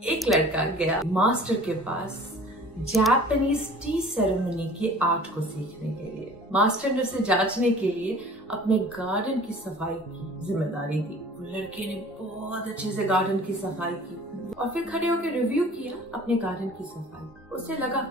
एक लड़का गया मास्टर के पास जापानीज टी सेरेमनी की आर्ट को सीखने के लिए। मास्टर ने उसे जांचने के लिए अपने गार्डन की सफाई की जिम्मेदारी दी। लड़के ने बहुत अच्छे से गार्डन की सफाई की और फिर खड़े होकर रिव्यू किया अपने गार्डन की सफाई। उसे लगा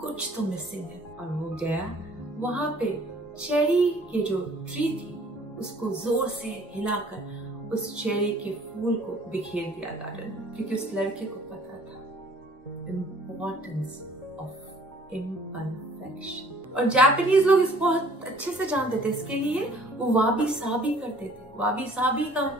कुछ तो मिसिंग है और वो गया वहां पे चेरी के जो ट्री थी उसको जोर से हिलाकर उस चेरी के फूल को बिखेर दिया गार्डन में, क्योंकि उस लड़के को पता था इम्पोर्टेंस ऑफ इम्परफेक्शन। और जापानीज लोग इसको बहुत अच्छे से जानते थे, इसके लिए वो वाबी साबी करते थे। वाबी साबी का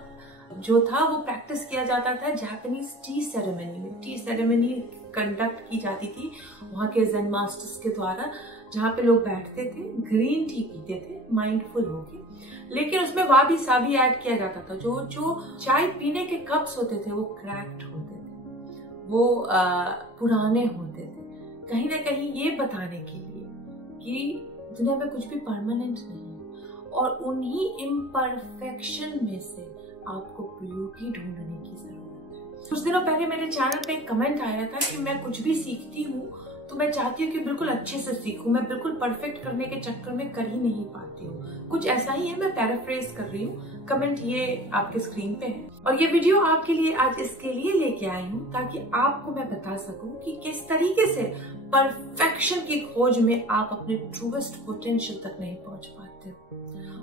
जो था वो प्रैक्टिस किया जाता था जापानीज टी सेरेमनी में। टी सेरेमनी कंडक्ट की जाती थी वहां के जेन मास्टर्स के द्वारा, जहाँ पे लोग बैठते थे, ग्रीन टी पीते थे माइंडफुल होके, लेकिन उसमें वाबी साबी ऐड किया जाता था। जो चाय पीने के कप्स होते थे वो क्रैक्ड होते थे, वो पुराने होते थे, कहीं ना कहीं ये बताने के लिए कि दुनिया में कुछ भी परमानेंट नहीं है और उन्हीं इम्परफेक्शन में से आपको ब्यूटी ढूंढने की जरूरत है। कुछ दिनों पहले मेरे चैनल पे एक कमेंट आया था कि मैं कुछ भी सीखती हूँ तो मैं चाहती हूँ कि बिल्कुल अच्छे से सीखूं, मैं बिल्कुल परफेक्ट करने के चक्कर में कर ही नहीं पाती हूँ। कुछ ऐसा ही है, मैं पैराफ्रेज कर रही हूँ। कमेंट ये आपके स्क्रीन पे है और ये वीडियो आपके लिए आज इसके लिए लेके आई हूँ ताकि आपको मैं बता सकूं कि किस तरीके से परफेक्शन की खोज में आप अपने ट्रूएस्ट पोटेंशियल तक नहीं पहुंच पाते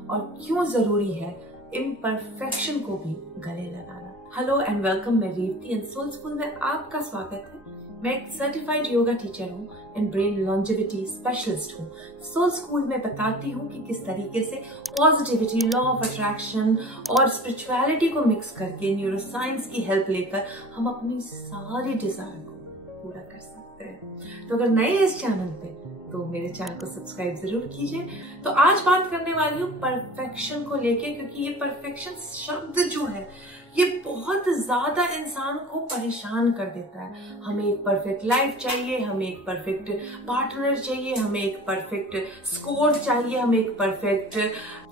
और क्यों जरूरी है इम्परफेक्शन को भी गले लगाना। हेलो एंड वेलकम, मैं रेवती एंड सोल स्कूल में आपका स्वागत है। मैं एक सर्टिफाइड योगा टीचर हूँ एंड ब्रेन लॉन्जेविटी स्पेशलिस्ट हूँ। सोल स्कूल में बताती हूँ कि किस तरीके से पॉजिटिविटी, लॉ ऑफ अट्रैक्शन और स्पिरिचुअलिटी को मिक्स करके न्यूरोसाइंस की हेल्प लेकर हम अपनी सारी डिजायर को पूरा कर सकते हैं। तो अगर नए इस चैनल पे तो मेरे चैनल को सब्सक्राइब जरूर कीजिए। तो आज बात करने वाली हूँ परफेक्शन को लेके, क्योंकि ये परफेक्शन शब्द जो है ये बहुत ज्यादा इंसान को परेशान कर देता है। हमें एक परफेक्ट लाइफ चाहिए, हमें एक परफेक्ट पार्टनर चाहिए, हमें एक परफेक्ट स्कोर चाहिए, हमें एक परफेक्ट,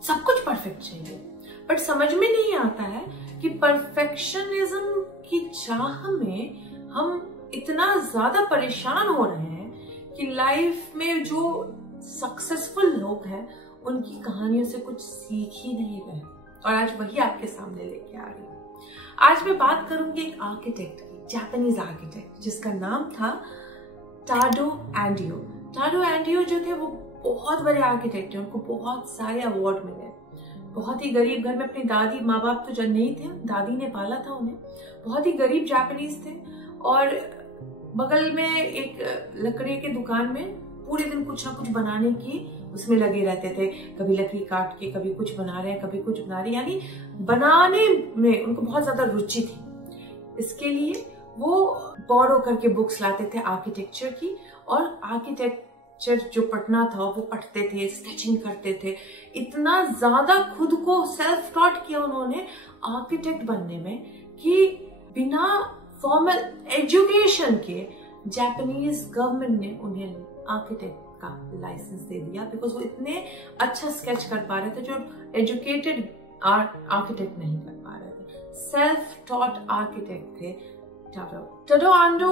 सब कुछ परफेक्ट चाहिए। बट समझ में नहीं आता है कि परफेक्शनिज्म की चाह में हम इतना ज्यादा परेशान हो रहे हैं कि लाइफ में जो सक्सेसफुल लोग हैं उनकी कहानियों से कुछ सीख ही नहीं रहे। और आज वही आपके सामने लेके आ रही हूँ। आज मैं बात करूंगी एक आर्किटेक्ट की, जापानीज आर्किटेक्ट जिसका नाम था टाडो एंडियो। टाडो एंडियो जो थे वो बहुत बड़े आर्किटेक्ट हैं, उनको बहुत सारे अवार्ड मिले। बहुत ही गरीब घर में अपनी दादी, माँ बाप तो जन नहीं थे, दादी ने पाला था उन्हें। बहुत ही गरीब जापानीज थे और बगल में एक लकड़ी के दुकान में पूरे दिन कुछ ना कुछ बनाने की उसमें लगे रहते थे। कभी लकड़ी काट के, कभी कुछ बना रहे हैं, कभी कुछ बना रहे, यानी बनाने में उनको बहुत ज्यादा रुचि थी। इसके लिए वो बोरो करके बुक्स लाते थे आर्किटेक्चर की और आर्किटेक्चर जो पढ़ना था वो पढ़ते थे, स्केचिंग करते थे। इतना ज्यादा खुद को सेल्फ टॉट किया उन्होंने आर्किटेक्ट बनने में कि बिना फॉर्मल एजुकेशन के जापानीज गवर्नमेंट ने उन्हें आर्किटेक्ट का लाइसेंस दे दिया, बिकॉज वो इतने अच्छा स्केच कर पा रहे थे जो एजुकेटेड आर्किटेक्ट नहीं कर पा रहे थे। सेल्फ टॉट आर्किटेक्ट थे टाडो एंडियो।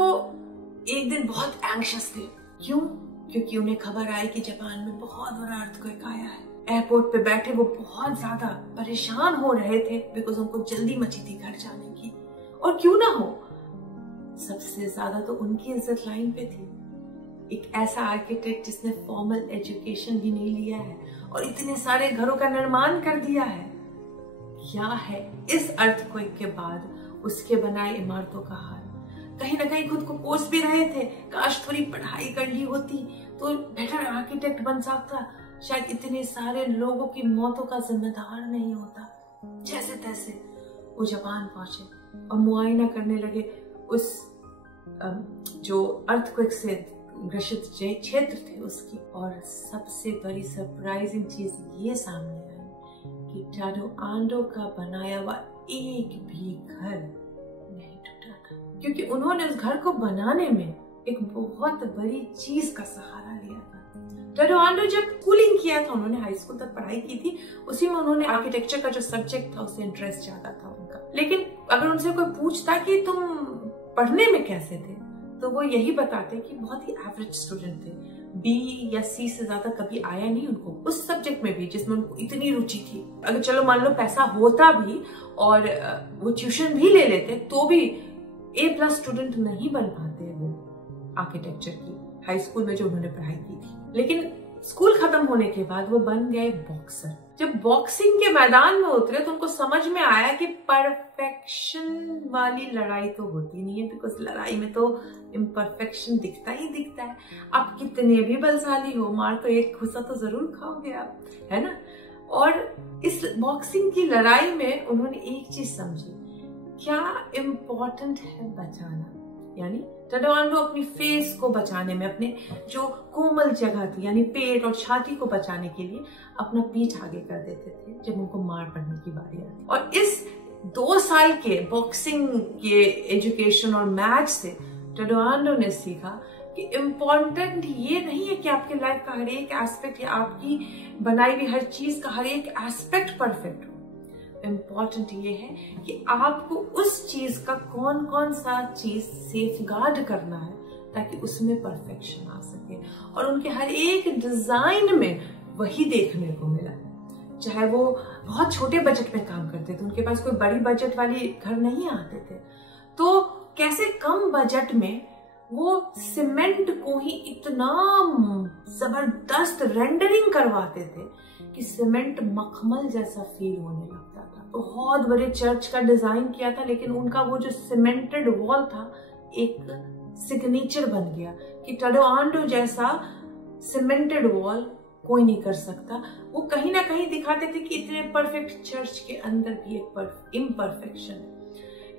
एक दिन बहुत एंग्शियस थे। क्यों? क्योंकि उन्हें खबर आई कि जापान में बहुत बड़ा अर्थक्वेक आया है। एयरपोर्ट पे बैठे वो बहुत ज्यादा परेशान हो रहे थे, बिकॉज उनको जल्दी मची थी घर जाने की। और क्यों ना हो, सबसे ज्यादा तो उनकी इज्जत लाइन पे थी। एक ऐसा आर्किटेक्ट जिसने फॉर्मल एजुकेशन भी नहीं लिया है और इतने सारे घरों का निर्माण कर दिया है। क्या है इस अर्थक्वेक के बाद उसके बनाए इमारतों का हाल। कहीं ना कहीं खुद को कोस भी रहे थे, काश थोड़ी पढ़ाई कर ली होती तो बेटर आर्किटेक्ट बन सकता, शायद इतने सारे लोगों की मौतों का जिम्मेदार नहीं होता। जैसे तैसे वो जापान पहुंचे और मुआयना करने लगे उस जो अर्थक्वेक से ग्रसित क्षेत्र थे उसकी। और सबसे बड़ी सरप्राइजिंग चीज ये सामने आई कि टाडो एंडियो का बनाया हुआ एक भी घर नहीं टूटा था, क्योंकि उन्होंने उस घर को बनाने में एक बहुत बड़ी चीज का सहारा लिया था। टाडो एंडियो जब स्कूलिंग किया था, उन्होंने हाई स्कूल तक पढ़ाई की थी, उसी में उन्होंने आर्किटेक्चर का जो सब्जेक्ट था उससे इंटरेस्ट ज्यादा था उनका। लेकिन अगर उनसे कोई पूछता कि तुम पढ़ने में कैसे थे, तो वो यही बताते कि बहुत ही एवरेज स्टूडेंट थे, बी या सी से ज्यादा कभी आया नहीं उनको उस सब्जेक्ट में भी जिसमें उनको इतनी रुचि थी। अगर चलो मान लो पैसा होता भी और वो ट्यूशन भी ले लेते तो भी A+ स्टूडेंट नहीं बन पाते वो आर्किटेक्चर की हाई स्कूल में जो उन्होंने पढ़ाई की थी। लेकिन स्कूल खत्म होने के बाद वो बन गए बॉक्सर। जब बॉक्सिंग के मैदान में उतरे तो उनको समझ में आया कि परफेक्शन वाली लड़ाई तो होती नहीं है, बिकॉज लड़ाई में तो इम्परफेक्शन दिखता ही दिखता है। आप कितने भी बलशाली हो, मार तो एक घुसा तो जरूर खाओगे आप, है ना। और इस बॉक्सिंग की लड़ाई में उन्होंने एक चीज समझी, क्या इम्पोर्टेंट है बचाना। यानी टेडो आंडो अपनी फेस को बचाने में, अपने जो कोमल जगह थी यानी पेट और छाती को बचाने के लिए अपना पीठ आगे कर देते थे जब उनको मार पड़ने की बारी आती। और इस 2 साल के बॉक्सिंग के एजुकेशन और मैच से टेडो आंडो ने सीखा कि इम्पोर्टेंट ये नहीं है कि आपके लाइफ का हर एक एस्पेक्ट या आपकी बनाई हुई हर चीज का हर एक एस्पेक्ट परफेक्ट हो। इम्पोर्टेंट ये है कि आपको उस चीज का कौन कौन सा चीज सेफगार्ड करना है ताकि उसमें परफेक्शन आ सके। और उनके हर एक डिजाइन में वही देखने को मिला। चाहे वो बहुत छोटे बजट में काम करते थे, उनके पास कोई बड़ी बजट वाली घर नहीं आते थे, तो कैसे कम बजट में वो सीमेंट को ही इतना जबरदस्त रेंडरिंग करवाते थे कि सीमेंट मखमल जैसा फील होने लगता था। बहुत बड़े चर्च का डिजाइन किया था, लेकिन उनका वो जो सीमेंटेड वॉल था एक सिग्नेचर बन गया कि टेडो आंडो जैसा सीमेंटेड वॉल कोई नहीं कर सकता। वो कहीं ना कहीं दिखाते थे कि इतने परफेक्ट चर्च के अंदर भी एक इम्परफेक्शन।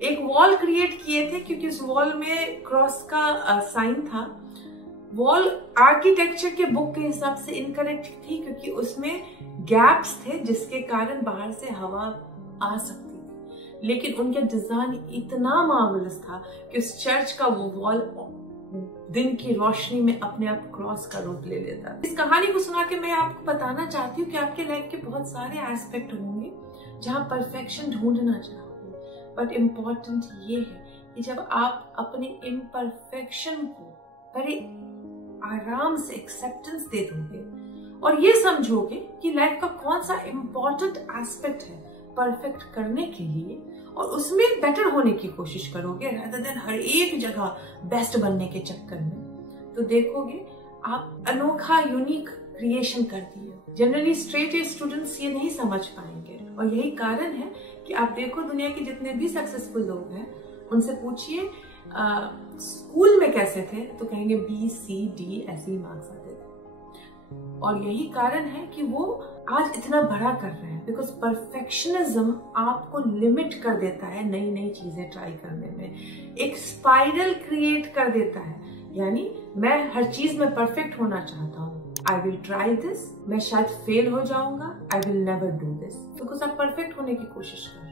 एक वॉल क्रिएट किए थे क्योंकि उस वॉल में क्रॉस का साइन था। वॉल आर्किटेक्चर के बुक के हिसाब से इनकरेक्ट थी क्योंकि उसमें गैप्स थे जिसके कारण बाहर से हवा आ सकती थी, लेकिन उनका डिजाइन इतना मार्वलस था कि उस चर्च का वो वॉल दिन की रोशनी में अपने आप क्रॉस का रूप ले लेता। इस कहानी को सुना के मैं आपको बताना चाहती हूँ कि आपके लाइफ के बहुत सारे एस्पेक्ट होंगे जहाँ परफेक्शन ढूंढना चाहोगे, बट इम्पोर्टेंट ये है कि जब आप अपने इम्परफेक्शन को बड़े आराम से एक्सेप्टेंस दे दोगे और ये समझोगे कि लाइफ का कौन सा इम्पोर्टेंट एस्पेक्ट है परफेक्ट करने के लिए और उसमें बेटर होने की कोशिश करोगे rather than हर एक जगह बेस्ट बनने के चक्कर में, तो देखोगे आप अनोखा यूनिक क्रिएशन कर दिए। जनरली स्ट्रेट ए स्टूडेंट्स ये नहीं समझ पाएंगे और यही कारण है कि आप देखो दुनिया के जितने भी सक्सेसफुल लोग हैं उनसे पूछिए स्कूल में कैसे थे तो कहेंगे B.C.D ऐसे ही मार्क्स आते थे। और यही कारण है कि वो आज इतना बड़ा कर रहे हैं, बिकॉज परफेक्शनिज्म आपको लिमिट कर देता है नई नई चीजें ट्राई करने में, एक स्पाइरल क्रिएट कर देता है। यानी मैं हर चीज में परफेक्ट होना चाहता हूँ, आई विल ट्राई दिस, मैं शायद फेल हो जाऊंगा, I will never do this, because आप परफेक्ट होने की कोशिश कर रहे हो।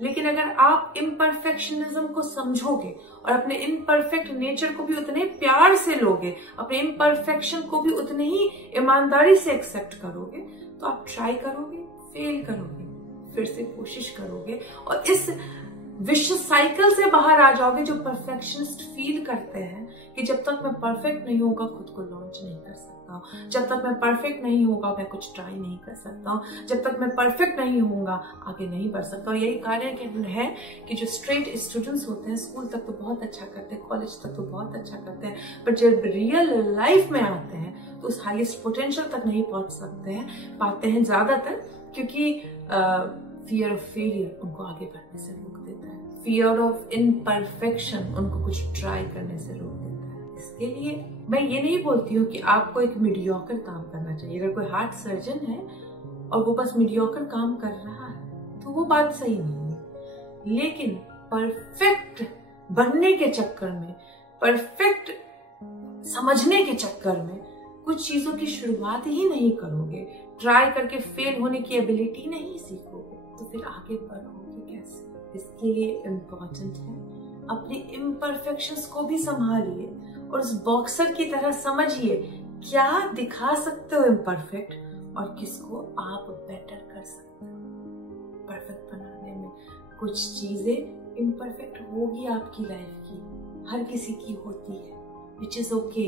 लेकिन अगर आप इम्परफेक्शनिज्म को समझोगे और अपने इम्परफेक्ट नेचर को भी उतने प्यार से लोगे, अपने इम्परफेक्शन को भी उतने ही ईमानदारी से एक्सेप्ट करोगे, तो आप ट्राई करोगे, फेल करोगे, फिर से कोशिश करोगे और इस विश्व साइकिल से बाहर आ जाओगे जो परफेक्शनिस्ट फील करते हैं कि जब तक मैं परफेक्ट नहीं होगा खुद को लॉन्च नहीं कर सकता हूँ, जब तक मैं परफेक्ट नहीं होगा मैं कुछ ट्राई नहीं कर सकता हूँ, जब तक मैं परफेक्ट नहीं होऊंगा आगे नहीं बढ़ सकता हूँ। यही कारण है कि जो स्ट्रेट स्टूडेंट्स होते हैं स्कूल तक तो बहुत अच्छा करते हैं, कॉलेज तक तो बहुत अच्छा करते हैं, पर जब रियल लाइफ में आते हैं तो उस हाईएस्ट पोटेंशियल तक नहीं पहुंच पाते हैं ज्यादातर, क्योंकि फियर ऑफ फेलियर उनको आगे बढ़ने से रोक देता है, फियर ऑफ इम्परफेक्शन उनको कुछ ट्राई करने से रोक देता है। इसके लिए मैं ये नहीं बोलती हूँ कि आपको एक मीडियोकर काम करना चाहिए। अगर कोई हार्ट सर्जन है और वो बस मीडियोकर काम कर रहा है तो वो बात सही नहीं है, लेकिन परफेक्ट बनने के चक्कर में, परफेक्ट समझने के चक्कर में कुछ चीजों की शुरुआत ही नहीं करोगे, ट्राई करके फेल होने की एबिलिटी नहीं सीखोगे, तो फिर आगे बढ़ोगे कैसे? इसके लिए इम्पोर्टेंट है अपने इम्परफेक्शंस को भी संभालिए और उस बॉक्सर की तरह समझिए क्या दिखा सकते हो इम्परफेक्ट और किसको आप बेटर कर सकते हो। परफेक्ट बनाने में कुछ चीजें इम्परफेक्ट होगी आपकी लाइफ की, हर किसी की होती है, विच इज ओके,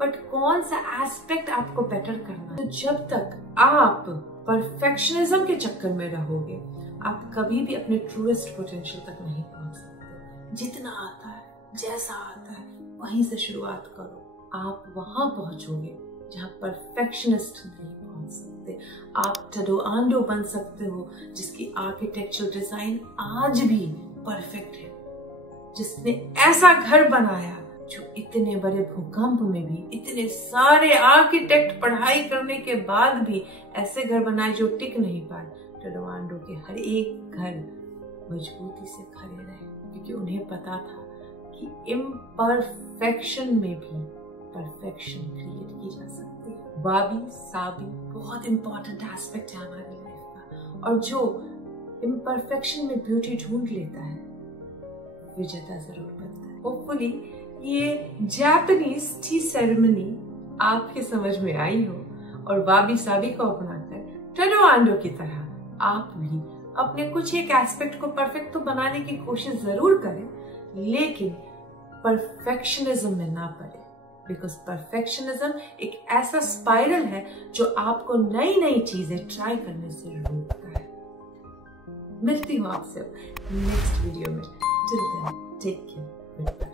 बट कौन सा एस्पेक्ट आपको बेटर करना है। तो जब तक आप परफेक्शनिज्म के चक्कर में रहोगे, आप कभी भी अपने ट्रूएस्ट पोटेंशियल तक नहीं पहुंच सकते। जितना आता है, जैसा आता है, वहीं से शुरुआत करो। आप वहां पहुंचोगे जहां परफेक्शनिस्ट नहीं पहुंच सकते। आप टडोआंडो बन सकते हो जिसकी आर्किटेक्चरल डिजाइन आज भी परफेक्ट है, जिसने ऐसा घर बनाया जो इतने बड़े भूकंप में भी, इतने सारे आर्किटेक्ट पढ़ाई करने के बाद भी ऐसे घर बनाए जो टिक नहीं पाए। टडोआंडो के हर एक घर मजबूती से खड़े रहे क्योंकि उन्हें पता था कि इम्परफेक्शन में भी परफेक्शन क्रिएट की जा सकती है। वाबी साबी बहुत इंपॉर्टेंट एस्पेक्ट है हमारी लाइफ का, और जो इम्परफेक्शन में ब्यूटी ढूंढ लेता है विजेता जरूर बनता है। होपफुली ये जापानीज टी सेरेमनी आपके समझ में आई हो और वाबी साबी को अपनाकर टडोआंडो की तरह आप भी अपने कुछ एक एस्पेक्ट को परफेक्ट तो बनाने की कोशिश जरूर करें, लेकिन परफेक्शनिज्म में ना पड़े। बिकॉज परफेक्शनिज्म एक ऐसा स्पाइरल है जो आपको नई नई चीजें ट्राई करने से रोकता है। मिलती हूँ आपसे नेक्स्ट वीडियो में। Till then take care.